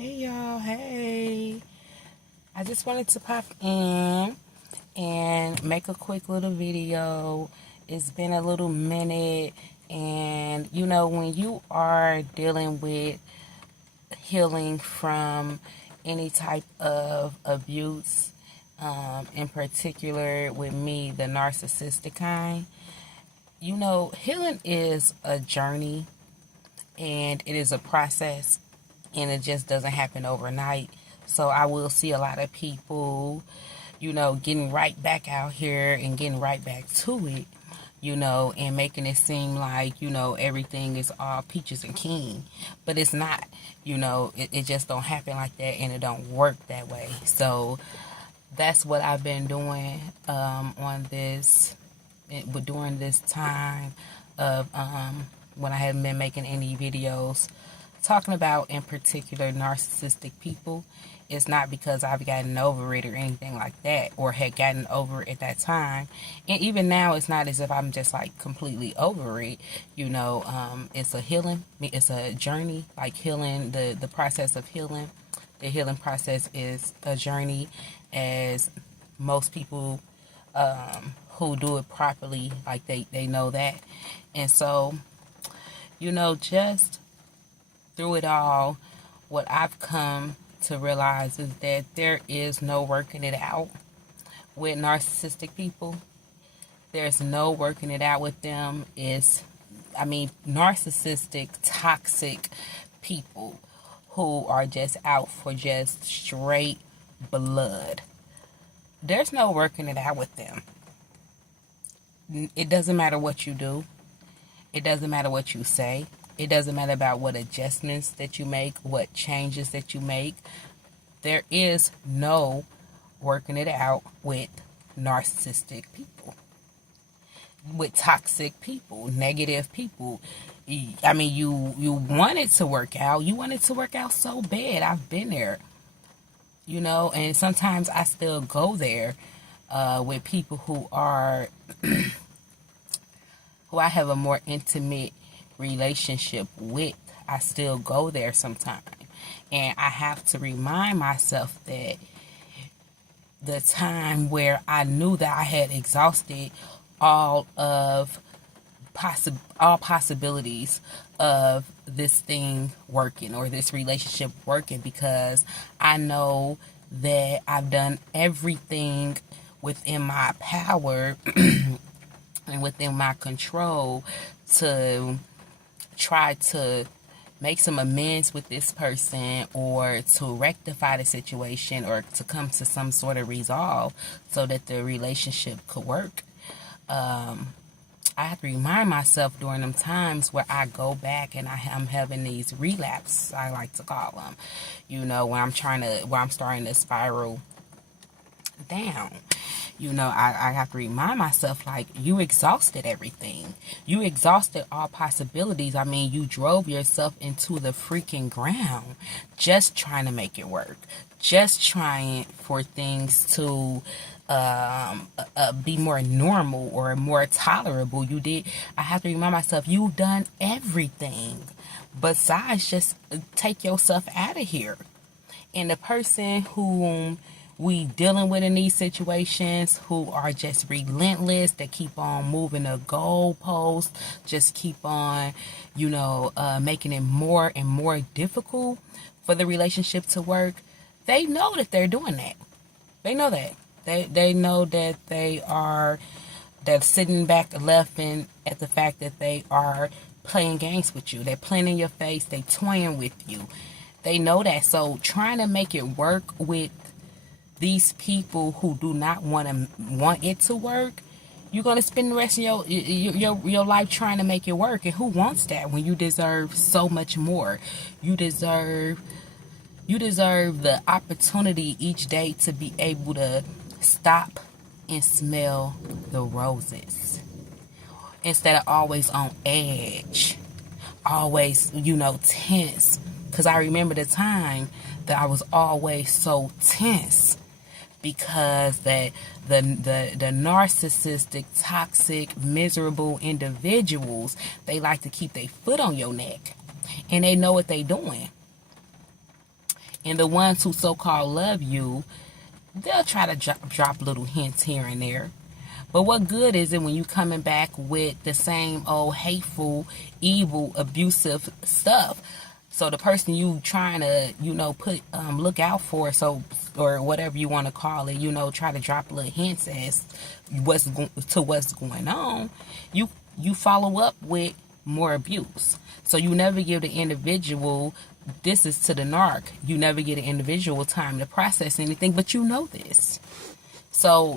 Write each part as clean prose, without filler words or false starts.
Hey y'all, hey. I just wanted to pop in and make a quick little video. It's been a little minute, and when you are dealing with healing from any type of abuse, in particular with me, the narcissistic kind, healing is a journey and it is a process, and it just doesn't happen overnight. So I will see a lot of people, getting right back out here and getting right back to it, and making it seem like, everything is all peaches and cream. But it's not, it just don't happen like that, and it don't work that way. So that's what I've been doing on this, during this time of when I haven't been making any videos talking about, in particular, narcissistic people. It's not because I've gotten over it or anything like that, or had gotten over it at that time. And even now, it's not as if I'm just like completely over it. It's a healing. It's a journey, like healing, the process of healing. The healing process is a journey, as most people who do it properly, like they know that. And so, just through it all, what I've come to realize is that there is no working it out with narcissistic people. There's no working it out with them. Narcissistic, toxic people who are just out for just straight blood. There's no working it out with them. It doesn't matter what you do. It doesn't matter what you say. It doesn't matter about what adjustments that you make, what changes that you make. There is no working it out with narcissistic people, with toxic people, negative people. You want it to work out. You want it to work out so bad. I've been there, and sometimes I still go there with people who are, who I have a more intimate relationship with. I still go there sometimes, and I have to remind myself that the time where I knew that I had exhausted all possibilities of this thing working, or this relationship working, because I know that I've done everything within my power and within my control to try to make some amends with this person, or to rectify the situation, or to come to some sort of resolve so that the relationship could work. I have to remind myself during them times where I go back and I'm having these relapses, I like to call them, where I'm starting to spiral down. I have to remind myself, like, you exhausted everything. You exhausted all possibilities. You drove yourself into the freaking ground just trying to make it work. Just trying for things to be more normal or more tolerable. I have to remind myself, you've done everything besides just take yourself out of here. And the person whom we dealing with in these situations, who are just relentless, that keep on moving the goalpost, just keep on, making it more and more difficult for the relationship to work, they know that they're doing that. They know that. They know that they're sitting back laughing at the fact that they are playing games with you. They're playing in your face. They're toying with you. They know that. So trying to make it work with these people who do not want it to work, you're going to spend the rest of your life trying to make it work. And who wants that when you deserve so much more? You deserve the opportunity each day to be able to stop and smell the roses, instead of always on edge, always, tense. Because I remember the time that I was always so tense, because the narcissistic, toxic, miserable individuals, they like to keep their foot on your neck, and they know what they're doing. And the ones who so-called love you, they'll try to drop little hints here and there. But what good is it when you coming back with the same old hateful, evil, abusive stuff? So the person you trying to, put look out for, so, or whatever you want to call it, try to drop little hints as what's going on. You follow up with more abuse. So you never give the individual, this is to the narc, you never get an individual time to process anything, but you know this. So,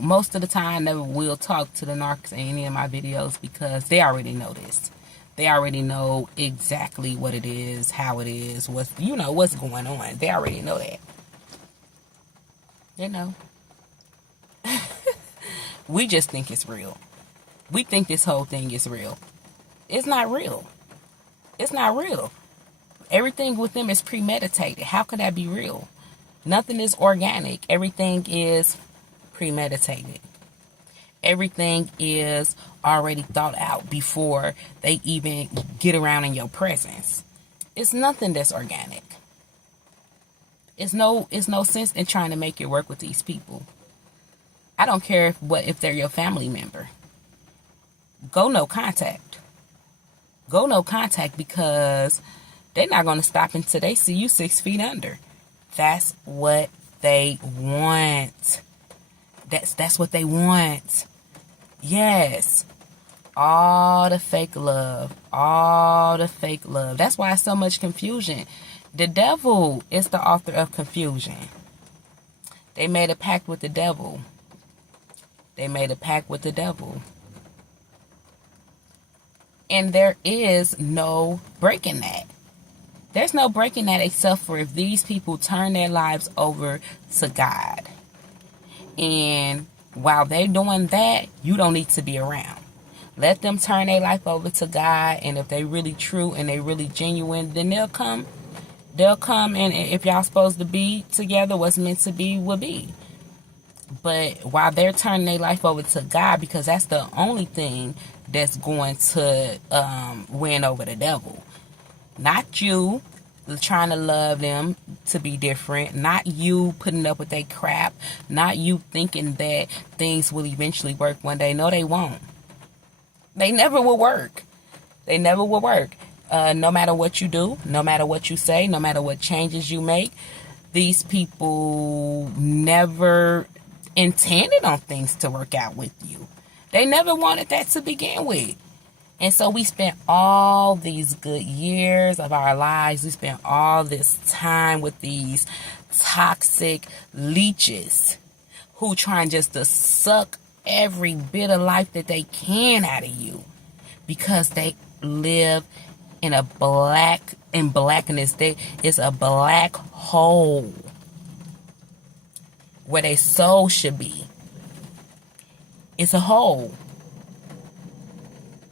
most of the time I never will talk to the narcs in any of my videos because they already know this. They already know exactly what it is, how it is, what's going on. They already know that. They know. We just think it's real. We think this whole thing is real. It's not real. It's not real. Everything with them is premeditated. How could that be real? Nothing is organic. Everything is premeditated. Everything is already thought out before they even get around in your presence. It's nothing that's organic. It's no sense in trying to make it work with these people. I don't care if they're your family member. Go no contact. Go no contact because they're not going to stop until they see you 6 feet under. That's what they want. That's what they want. Yes. All the fake love. All the fake love. That's why it's so much confusion. The devil is the author of confusion. They made a pact with the devil. They made a pact with the devil. And there is no breaking that. There's no breaking that except for if these people turn their lives over to God. And while they're doing that, you don't need to be around. Let them turn their life over to God. And if they really true and they really genuine, then they'll come. They'll come, and if y'all supposed to be together, what's meant to be will be. But while they're turning their life over to God, because that's the only thing that's going to win over the devil. Not you trying to love them to be different. Not you putting up with their crap. Not you thinking that things will eventually work one day. No, they won't. They never will work. They never will work. No matter what you do, no matter what you say, no matter what changes you make, these people never intended on things to work out with you. They never wanted that to begin with. And so we spent all these good years of our lives, we spent all this time with these toxic leeches who trying just to suck every bit of life that they can out of you because they live in blackness. It's a black hole where their soul should be. It's a hole.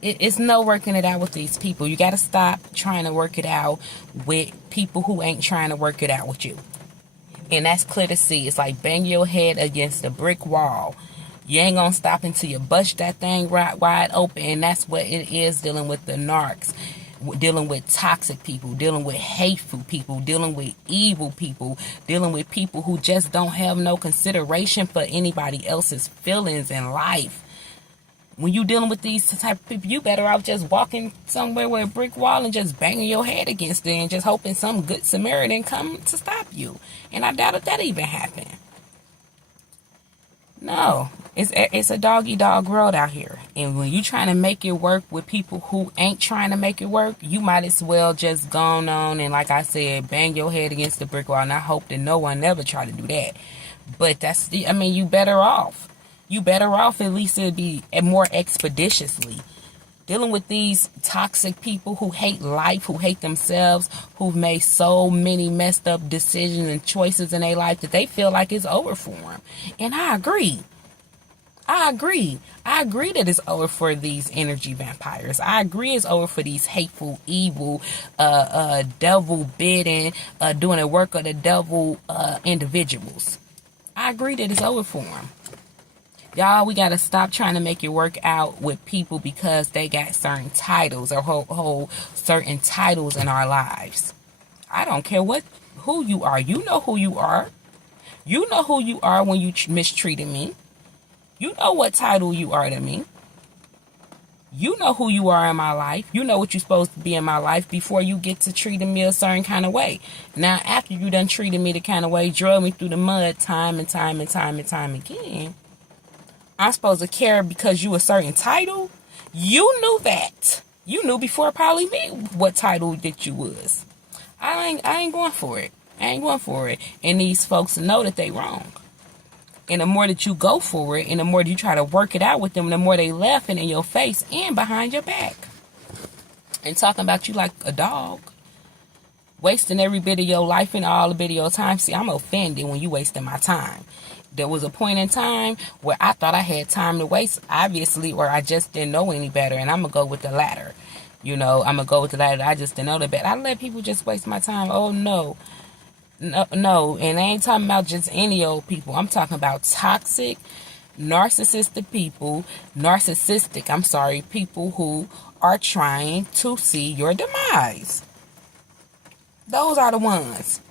It's no working it out with these people. You got to stop trying to work it out with people who ain't trying to work it out with you. And that's clear to see. It's like bang your head against a brick wall. You ain't going to stop until you bust that thing right wide open. And that's what it is dealing with the narcs. Dealing with toxic people, dealing with hateful people, dealing with evil people, dealing with people who just don't have no consideration for anybody else's feelings in life. When you dealing with these type of people, you better off just walking somewhere with a brick wall and just banging your head against it and just hoping some good Samaritan come to stop you. And I doubt if that even happened. No, it's a dog-eat-dog world out here. And when you trying to make it work with people who ain't trying to make it work, you might as well just go on and, like I said, bang your head against the brick wall. And I hope that no one ever try to do that. But you better off. You better off, at least it'd be more expeditiously. Dealing with these toxic people who hate life, who hate themselves, who've made so many messed up decisions and choices in their life that they feel like it's over for them. And I agree. I agree that it's over for these energy vampires. I agree it's over for these hateful, evil, devil bidding, doing the work of the devil individuals. I agree that it's over for them. Y'all, we got to stop trying to make it work out with people because they got certain titles or hold certain titles in our lives. I don't care what who you are. You know who you are. You know who you are when you mistreated me. You know what title you are to me. You know who you are in my life. You know what you're supposed to be in my life before you get to treating me a certain kind of way. Now, after you done treated me the kind of way, drug me through the mud time and time and time and time again, I'm supposed to care because you a certain title? You knew that. You knew before probably me what title that you was. I ain't going for it. I ain't going for it. And these folks know that they wrong. And the more that you go for it, and the more that you try to work it out with them, the more they laughing in your face and behind your back. And talking about you like a dog. Wasting every bit of your life and all the bit of your time. See, I'm offended when you wasting my time. There was a point in time where I thought I had time to waste, obviously, or I just didn't know any better. And I'm going to go with the latter. You know, I'm going to go with the latter. I just didn't know the better. I let people just waste my time. Oh, no. No, and I ain't talking about just any old people. I'm talking about toxic, narcissistic people, people who are trying to see your demise. Those are the ones.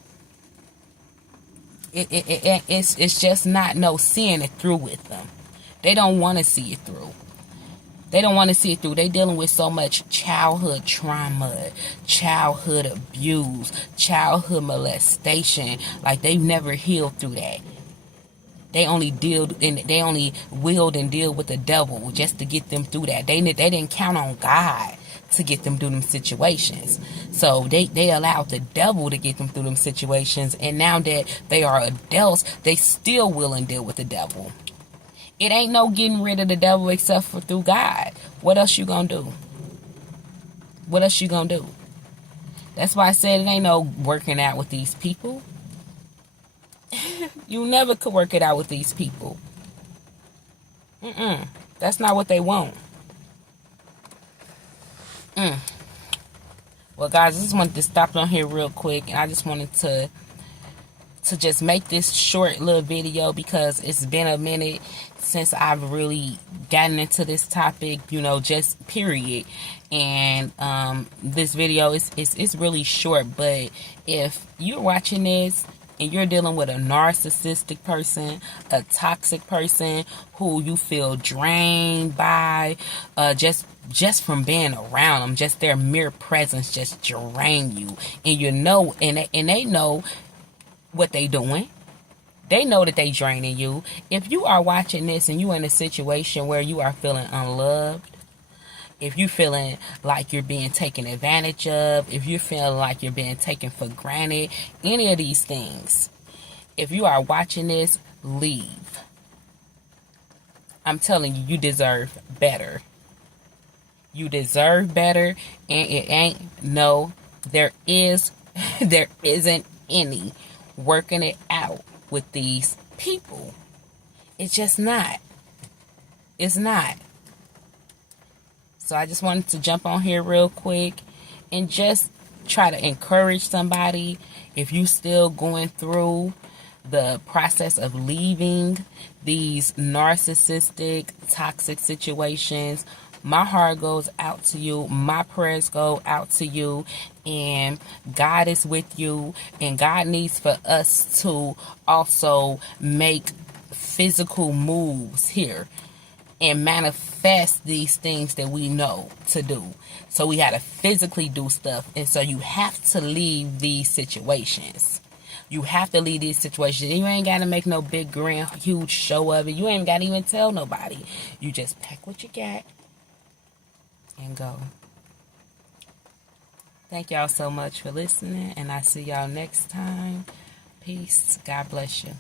It's just not no seeing it through with them. They don't want to see it through. They don't want to see it through. They dealing with so much childhood trauma, childhood abuse, childhood molestation. Like they've never healed through that. They only willed and deal with the devil just to get them through that. They didn't count on God to get them through them situations. So they allowed the devil to get them through them situations. And now that they are adults, they still will and deal with the devil. It ain't no getting rid of the devil except for through God. What else you gonna do? What else you gonna do? That's why I said it ain't no working out with these people. You never could work it out with these people. That's not what they want. Well, guys, I just wanted to stop on here real quick. And I just wanted to just make this short little video because it's been a minute since I've really gotten into this topic, you know, just period. And this video is really short, but if you're watching this and you're dealing with a narcissistic person, a toxic person who you feel drained by, just from being around them, just their mere presence just drain you, and you know, and they know what they doing. They know that they draining you. If you are watching this and you in a situation where you are feeling unloved, if you're feeling like you're being taken advantage of, if you're feeling like you're being taken for granted, any of these things, if you are watching this, leave. I'm telling you, you deserve better. You deserve better, and it ain't there isn't any working it out with these people. It's just not. It's not. So I just wanted to jump on here real quick and just try to encourage somebody. If you still going through the process of leaving these narcissistic, toxic situations, my heart goes out to you. My prayers go out to you. And God is with you. And God needs for us to also make physical moves here and manifest these things that we know to do. So we got to physically do stuff. And so you have to leave these situations. You have to leave these situations. You ain't got to make no big, grand, huge show of it. You ain't got to even tell nobody. You just pack what you got and go. Thank y'all so much for listening, and I see y'all next time. Peace. God bless you.